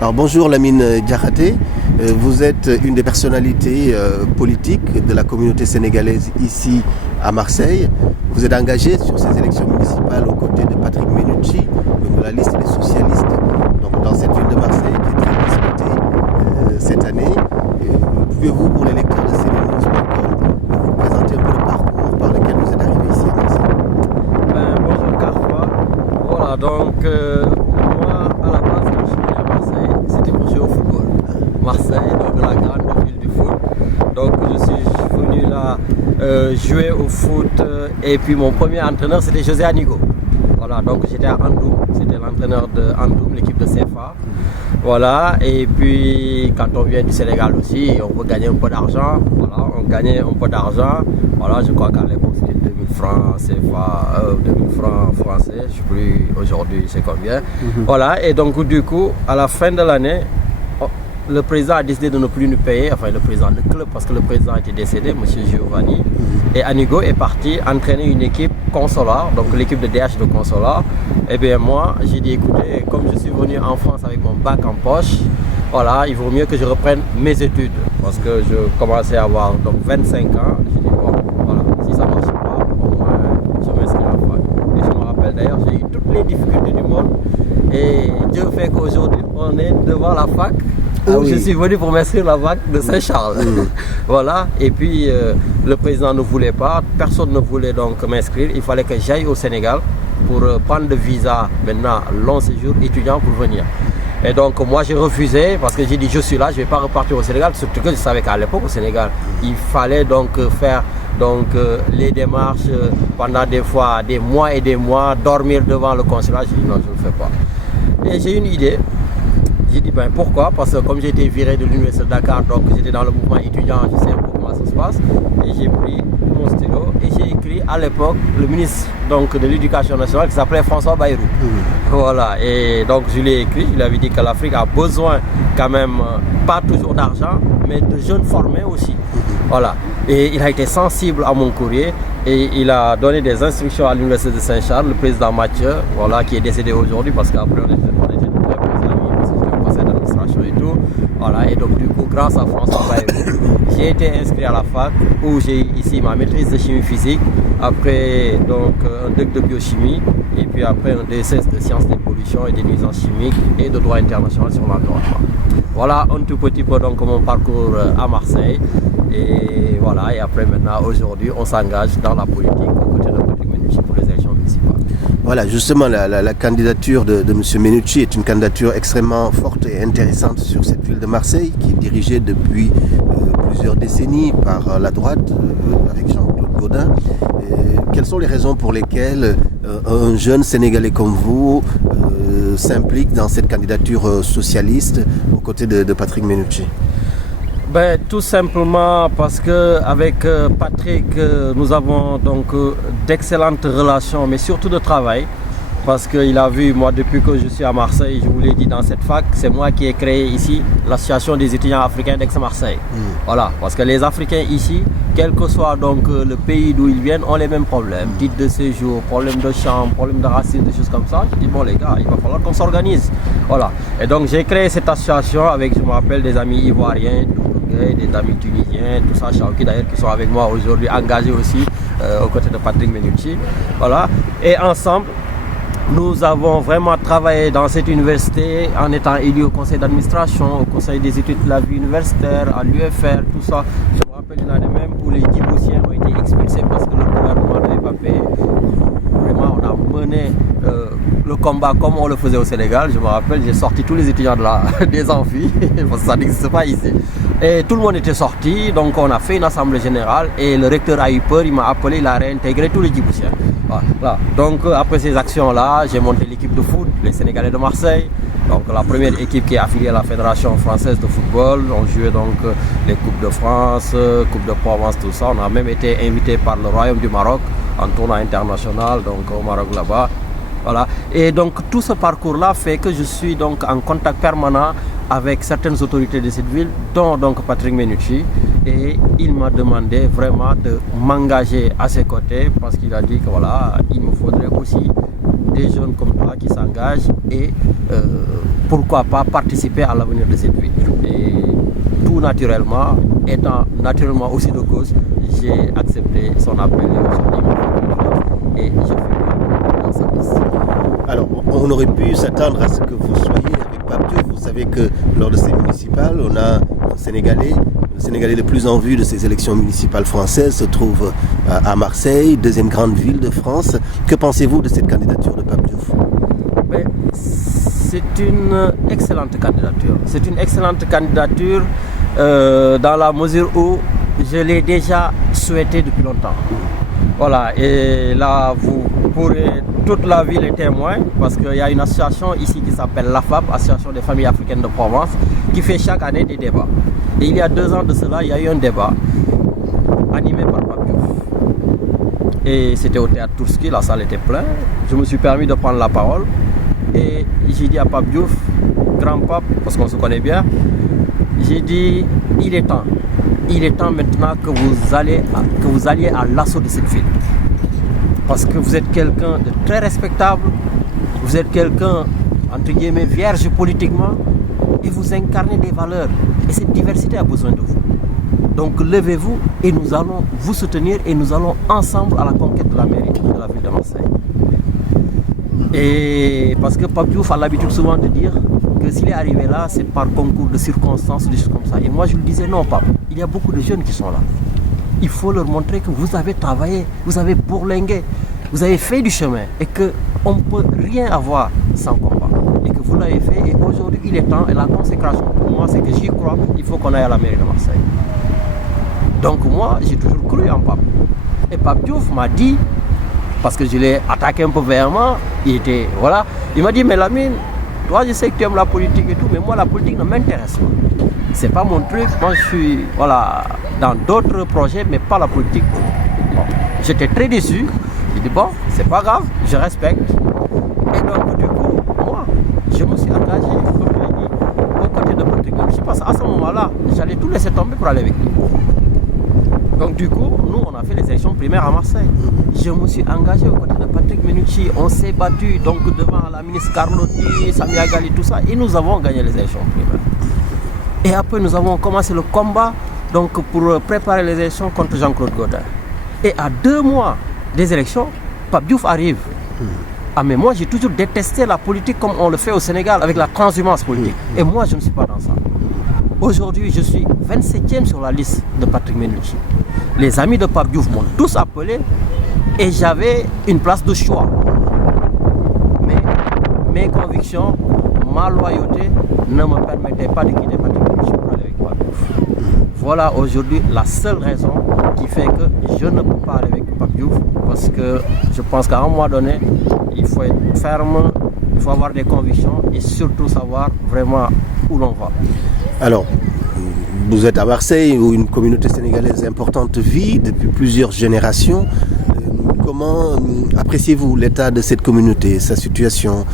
Alors bonjour Lamine Diakhaté, vous êtes une des personnalités politiques de la communauté sénégalaise ici à Marseille. Vous êtes engagé sur ces élections municipales aux côtés de Patrick Mennucci, de la liste des socialistes, donc dans cette ville de Marseille qui est très disputée cette année. Pouvez-vous, pour les lecteurs de CNews.com, vous présenter un peu le parcours par lequel vous êtes arrivé ici à Marseille? Bonjour Carfa. Voilà, donc moi à la base quand je suis venu à Marseille, c'était pour jouer au football. Marseille, donc la grande ville du foot. Donc je suis venu là jouer au foot et puis mon premier entraîneur c'était José Anigo. Voilà, donc j'étais à Andoum, c'était l'entraîneur de Andoum, l'équipe de CFA. Voilà, et puis quand on vient du Sénégal aussi, on peut gagner un peu d'argent. Voilà, on gagnait un peu d'argent. Voilà, je crois qu'à l'époque c'était 2000 francs CFA, 2000 francs français, je ne sais plus aujourd'hui c'est combien. Voilà, et donc du coup, à la fin de l'année, le président a décidé de ne plus nous payer, enfin le président du club, parce que le président était décédé, M. Giovanni. Et Anigo est parti entraîner une équipe Consolar, donc l'équipe de DH de Consolar. Et bien moi, j'ai dit écoutez, comme je suis venu en France avec mon bac en poche, voilà, il vaut mieux que je reprenne mes études. Parce que je commençais à avoir donc 25 ans. J'ai dit bon, voilà, si ça ne marche pas, au moins je m'inscris à la fac. Et je me rappelle d'ailleurs, j'ai eu toutes les difficultés du monde. Et Dieu fait qu'aujourd'hui, on est devant la fac. Je suis venu pour m'inscrire à la fac de Saint-Charles. Voilà, et puis le président ne voulait pas, personne ne voulait donc m'inscrire. Il fallait que j'aille au Sénégal pour prendre le visa maintenant long séjour étudiant pour venir. Et donc moi j'ai refusé parce que j'ai dit je suis là, je ne vais pas repartir au Sénégal, surtout que je savais qu'à l'époque au Sénégal, il fallait donc faire les démarches pendant des fois des mois et des mois, dormir devant le consulat. J'ai dit non, je ne le fais pas. Et j'ai une idée. J'ai dit ben pourquoi? Parce que comme j'ai été viré de l'université de Dakar, donc j'étais dans le mouvement étudiant, je sais un peu comment ça se passe. Et j'ai pris mon stylo et j'ai écrit à l'époque le ministre donc, de l'Éducation nationale qui s'appelait François Bayrou. Voilà, et donc je lui ai écrit, je lui avais dit que l'Afrique a besoin quand même, pas toujours d'argent, mais de jeunes formés aussi. Voilà, et il a été sensible à mon courrier et il a donné des instructions à l'université de Saint-Charles, le président Mathieu, voilà, qui est décédé aujourd'hui parce qu'après on était et tout. Voilà, et donc du coup grâce à François Bayrou, j'ai été inscrit à la fac où j'ai ici ma maîtrise de chimie physique, après donc un DEC de biochimie et puis après un DSS de sciences des pollutions et des nuisances chimiques et de droit international sur l'environnement. Voilà un tout petit peu donc mon parcours à Marseille et voilà, et après maintenant aujourd'hui on s'engage dans la politique aux côtés de Patrick Mennucci pour les élections municipales. Voilà, justement, la candidature de M. Mennucci est une candidature extrêmement forte et intéressante sur cette ville de Marseille, qui est dirigée depuis plusieurs décennies par la droite, avec Jean-Claude Gaudin. Quelles sont les raisons pour lesquelles un jeune Sénégalais comme vous s'implique dans cette candidature socialiste aux côtés de Patrick Mennucci? Ben, tout simplement parce qu'avec Patrick, nous avons donc d'excellentes relations, mais surtout de travail. Parce qu'il a vu, moi, depuis que je suis à Marseille, je vous l'ai dit dans cette fac, c'est moi qui ai créé ici l'association des étudiants africains d'Aix-Marseille. Voilà, parce que les Africains ici, quel que soit donc le pays d'où ils viennent, ont les mêmes problèmes. Titre de séjour, problème de chambre, problème de racisme, des choses comme ça. Je dis, bon les gars, il va falloir qu'on s'organise. Voilà, et donc j'ai créé cette association avec, je me rappelle, des amis ivoiriens, des amis tunisiens, tout ça, Chaouki d'ailleurs, qui sont avec moi aujourd'hui, engagés aussi aux côtés de Patrick Mennucci. Voilà, et ensemble, nous avons vraiment travaillé dans cette université en étant élus au conseil d'administration, au conseil des études de la vie universitaire, à l'UFR, tout ça. Je me rappelle une année même où les Djiboutiens ont été expulsés parce que le gouvernement n'avait pas payé. Vraiment, on a mené le combat comme on le faisait au Sénégal. Je me rappelle, j'ai sorti tous les étudiants des amphis, parce que ça n'existe pas ici. Et tout le monde était sorti, donc on a fait une assemblée générale et le recteur a eu peur, il m'a appelé, il a réintégré tous les Djiboutiens. Voilà. Donc après ces actions-là, j'ai monté l'équipe de foot, les Sénégalais de Marseille. Donc la première équipe qui est affiliée à la Fédération française de football. On jouait donc les Coupes de France, Coupe de Provence, tout ça. On a même été invité par le Royaume du Maroc en tournoi international, donc au Maroc là-bas. Voilà. Et donc tout ce parcours-là fait que je suis donc en contact permanent avec certaines autorités de cette ville, dont donc Patrick Mennucci. Et il m'a demandé vraiment de m'engager à ses côtés parce qu'il a dit que voilà, il me faudrait aussi des jeunes comme toi qui s'engagent et pourquoi pas participer à l'avenir de cette ville. Et tout naturellement, étant naturellement aussi de cause, j'ai accepté son appel et je fais dans sa liste. Alors, on aurait pu s'attendre à ce que vous soyez avec Pape Diouf. Vous savez que lors de ces municipales, on a un Sénégalais. Le Sénégalais le plus en vue de ces élections municipales françaises se trouve à Marseille, deuxième grande ville de France. Que pensez-vous de cette candidature de Pape Diouf? C'est une excellente candidature. C'est une excellente candidature dans la mesure où je l'ai déjà souhaité depuis longtemps. Voilà, et là, vous pourrez, toute la ville est témoin, parce qu'il y a une association ici qui s'appelle l'AFAP, Association des familles africaines de Provence, qui fait chaque année des débats. Et il y a 2 ans de cela, il y a eu un débat animé par Pape Diouf. Et c'était au théâtre Tourski, la salle était pleine. Je me suis permis de prendre la parole. Et j'ai dit à Pape Diouf, grand pape, parce qu'on se connaît bien, j'ai dit, il est temps maintenant que vous alliez à l'assaut de cette ville. Parce que vous êtes quelqu'un de très respectable, vous êtes quelqu'un, entre guillemets, vierge politiquement, et vous incarnez des valeurs. Et cette diversité a besoin de vous. Donc levez-vous et nous allons vous soutenir et nous allons ensemble à la conquête de la mairie de la ville de Marseille. Et parce que Pape Diouf a l'habitude souvent de dire que s'il est arrivé là, c'est par concours de circonstances, des choses comme ça. Et moi je lui disais non, Pape, il y a beaucoup de jeunes qui sont là. Il faut leur montrer que vous avez travaillé, vous avez bourlingué, vous avez fait du chemin et qu'on ne peut rien avoir sans combat. Et que vous l'avez fait et aujourd'hui il est temps et la consécration pour moi c'est que j'y crois, il faut qu'on aille à la mairie de Marseille. Donc moi j'ai toujours cru en Pape. Et Pape Diouf m'a dit, parce que je l'ai attaqué un peu véhément, il m'a dit mais Lamine, toi je sais que tu aimes la politique et tout, mais moi la politique ne m'intéresse pas. C'est pas mon truc, moi je suis dans d'autres projets mais pas la politique. Bon, j'étais très déçu, j'ai dit bon c'est pas grave, je respecte. Et donc du coup, moi je me suis engagé, comme je l'ai dit, aux côtés de Patrick Mennucci, parce qu'à ce moment-là, j'allais tout laisser tomber pour aller avec lui. Donc du coup, nous on a fait les élections primaires à Marseille. Je me suis engagé aux côtés de Patrick Mennucci, on s'est battu donc devant la ministre Carlotti, Samia Ghali, tout ça, et nous avons gagné les élections primaires. Et après nous avons commencé le combat donc, pour préparer les élections contre Jean-Claude Godin. Et à 2 mois des élections, Pape Diouf arrive. Ah mais moi j'ai toujours détesté la politique comme on le fait au Sénégal avec la transhumance politique. Et moi je ne suis pas dans ça. Aujourd'hui je suis 27e sur la liste de Patrick Mennucci. Les amis de Pape Diouf m'ont tous appelé et j'avais une place de choix. Mais mes convictions, ma loyauté ne me permettaient pas de quitter Patrick Mennucci pour aller avec Pape Diouf. Voilà aujourd'hui la seule raison qui fait que je ne peux pas aller avec Pape Diouf parce que je pense qu'à un moment donné, il faut être ferme, il faut avoir des convictions et surtout savoir vraiment où l'on va. Alors, vous êtes à Marseille où une communauté sénégalaise importante vit depuis plusieurs générations. Comment appréciez-vous l'état de cette communauté, sa situation?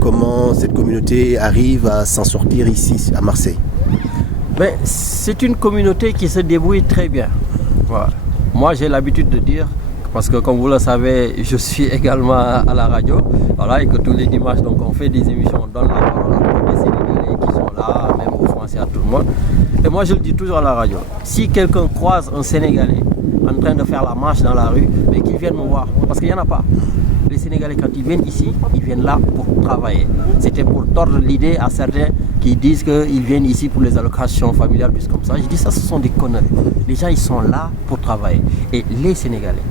Comment cette communauté arrive à s'en sortir ici à Marseille? C'est une communauté qui se débrouille très bien. Voilà. Moi j'ai l'habitude de dire, parce que comme vous le savez, je suis également à la radio, voilà, et que tous les dimanches donc, on fait des émissions, on donne la parole à tous les Sénégalais qui sont là, même aux Français, à tout le monde. Et moi je le dis toujours à la radio, si quelqu'un croise un Sénégalais en train de faire la marche dans la rue, mais qu'il vienne me voir, parce qu'il n'y en a pas. Les Sénégalais quand ils viennent ici, ils viennent là pour travailler. C'était pour tordre l'idée à certains qui disent qu'ils viennent ici pour les allocations familiales, plus comme ça. Je dis ça, ce sont des conneries. Les gens, ils sont là pour travailler. Et les Sénégalais,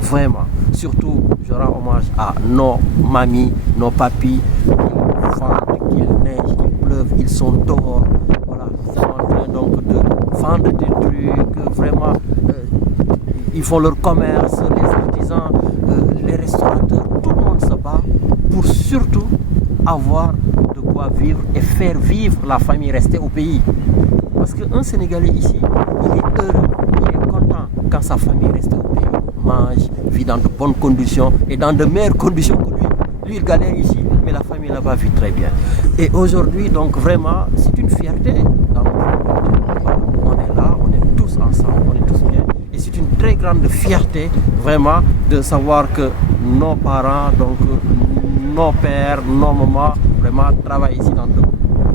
vraiment, surtout, je rends hommage à nos mamies, nos papis, qu'il vente, qu'il neige, qu'il pleuve, ils sont dehors. Voilà, ils sont en train donc de vendre des trucs, vraiment, ils font leur commerce, les artisans, les restaurateurs, tout le monde se bat pour surtout avoir de quoi vivre et faire vivre la famille restée au pays. Parce qu'un Sénégalais ici, il est heureux, il est content quand sa famille reste au pays, mange, vit dans de bonnes conditions et dans de meilleures conditions que lui. Lui, il galère ici, mais la famille là-bas vit très bien. Et aujourd'hui, donc vraiment, c'est une fierté dans notre communauté. On est là, on est tous ensemble, on est tous bien. Et c'est une très grande fierté, vraiment, de savoir que nos parents, donc nos pères, nos mamans, vraiment travaillent ici dans de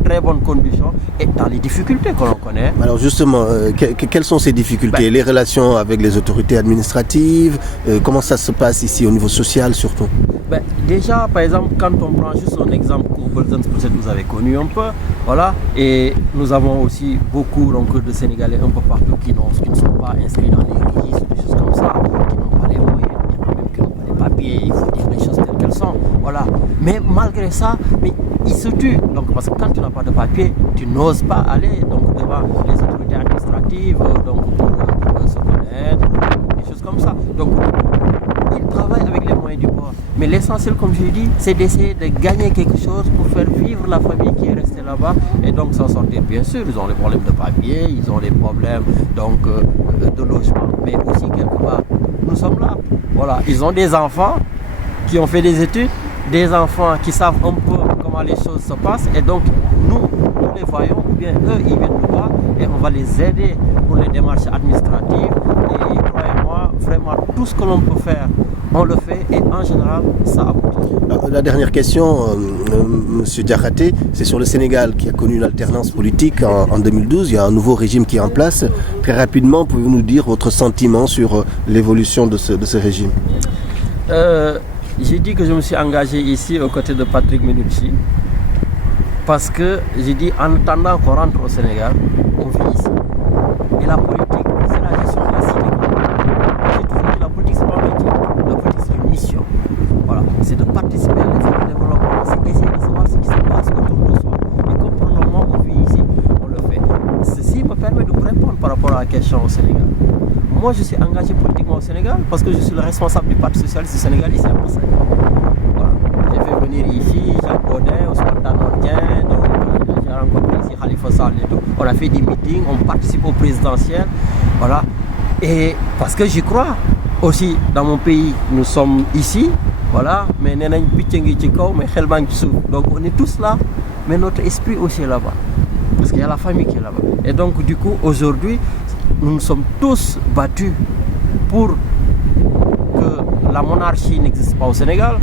très bonnes conditions et dans les difficultés que l'on connaît. Alors justement, quelles sont ces difficultés? Les relations avec les autorités administratives, comment ça se passe ici au niveau social surtout? Déjà, par exemple, quand on prend juste un exemple pour Bolzans, peut-être vous avez connu un peu, voilà, et nous avons aussi beaucoup donc, de Sénégalais un peu partout qui ne sont pas inscrits dans les registres, des choses comme ça, qui n'ont pas les moyens, il y en a même qui n'ont pas les papiers, il faut dire les choses telles qu'elles sont, voilà. Mais malgré ça, ils se tuent, donc, parce que quand tu n'as pas de papier, tu n'oses pas aller donc, devant les autorités administratives donc, pour se connaître, des choses comme ça. Donc, ils travaillent avec les moyens du bord. Mais l'essentiel, comme je l'ai dit, c'est d'essayer de gagner quelque chose pour faire vivre la famille qui est restée là-bas et donc s'en sortir. Bien sûr, ils ont des problèmes de papier, ils ont des problèmes donc, de logement, mais aussi quelque part, nous sommes là. Voilà, ils ont des enfants qui ont fait des études, des enfants qui savent un peu comment les choses se passent et donc nous les voyons ou bien eux, ils viennent nous voir et on va les aider pour les démarches administratives et croyez-moi, vraiment tout ce que l'on peut faire, on le fait et en général, ça aboutit. La dernière question, Monsieur Diakhaté, c'est sur le Sénégal qui a connu une alternance politique en 2012. Il y a un nouveau régime qui est en place. Très rapidement, pouvez-vous nous dire votre sentiment sur l'évolution de ce régime? J'ai dit que je me suis engagé ici aux côtés de Patrick Mennucci parce que j'ai dit en attendant qu'on rentre au Sénégal, on vit ici. Et la politique, c'est la gestion de la cité. J'ai toujours dit la politique, c'est pas un métier. La politique, c'est une mission. Voilà. C'est de participer à l'effort de développement. C'est essayer de savoir ce qui se passe autour de soi. Et comme pour le moment, on vit ici, on le fait. Ceci me permet de vous répondre par rapport à la question au Sénégal. Moi, je suis engagé politiquement au Sénégal parce que je suis le responsable du Parti Socialiste du Sénégal ici à Marseille. Voilà. J'ai fait venir ici Jacques Godin, Ousmane Tanordien, j'ai rencontré ici Khalifa Sall et tout. On a fait des meetings, on participe au présidentiel. Voilà. Et parce que j'y crois. Aussi, dans mon pays, nous sommes ici. Voilà. Mais donc on est tous là. Mais notre esprit aussi est là-bas. Parce qu'il y a la famille qui est là-bas. Et donc, du coup, aujourd'hui, nous nous sommes tous battus pour que la monarchie n'existe pas au Sénégal.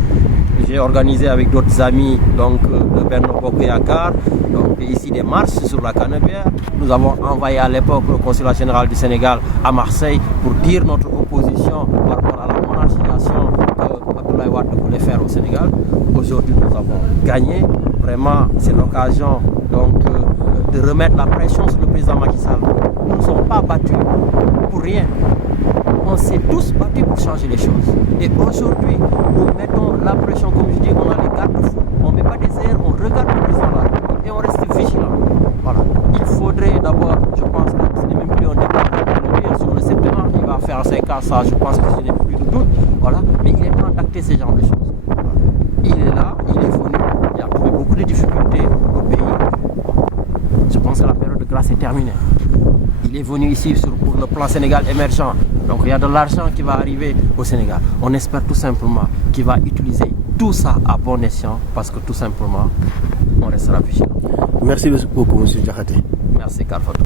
J'ai organisé avec d'autres amis donc, de Bernard Bokoyakar, donc ici des marches sur la Canebière. Nous avons envoyé à l'époque le consulat général du Sénégal à Marseille pour dire notre opposition par rapport à la monarchisation que Abdoulaye Wade voulait faire au Sénégal. Aujourd'hui, nous avons gagné. Vraiment, c'est l'occasion donc, de remettre la pression sur le président Macky Sall. Nous ne sommes pas battus pour rien. On s'est tous battus pour changer les choses. Et aujourd'hui, nous mettons la pression, comme je dis, on a les garde-fous. On ne met pas des airs, on regarde le président là et on reste vigilant. Voilà. Il faudrait d'abord, je pense que ce n'est même plus un débat sur le septembre, il va faire 5 ans, ça, je pense que ce n'est plus de doute. Voilà. Mais il est temps d'acter ces genres de choses. Voilà. Il est là, il est venu, il y a beaucoup de difficultés au pays. Je pense que la période de grâce est terminée. Il est venu ici pour le plan Sénégal émergent. Donc il y a de l'argent qui va arriver au Sénégal. On espère tout simplement qu'il va utiliser tout ça à bon escient parce que tout simplement, on restera vigilant. Merci beaucoup, M. Diakhaté. Merci, Carl Fatou.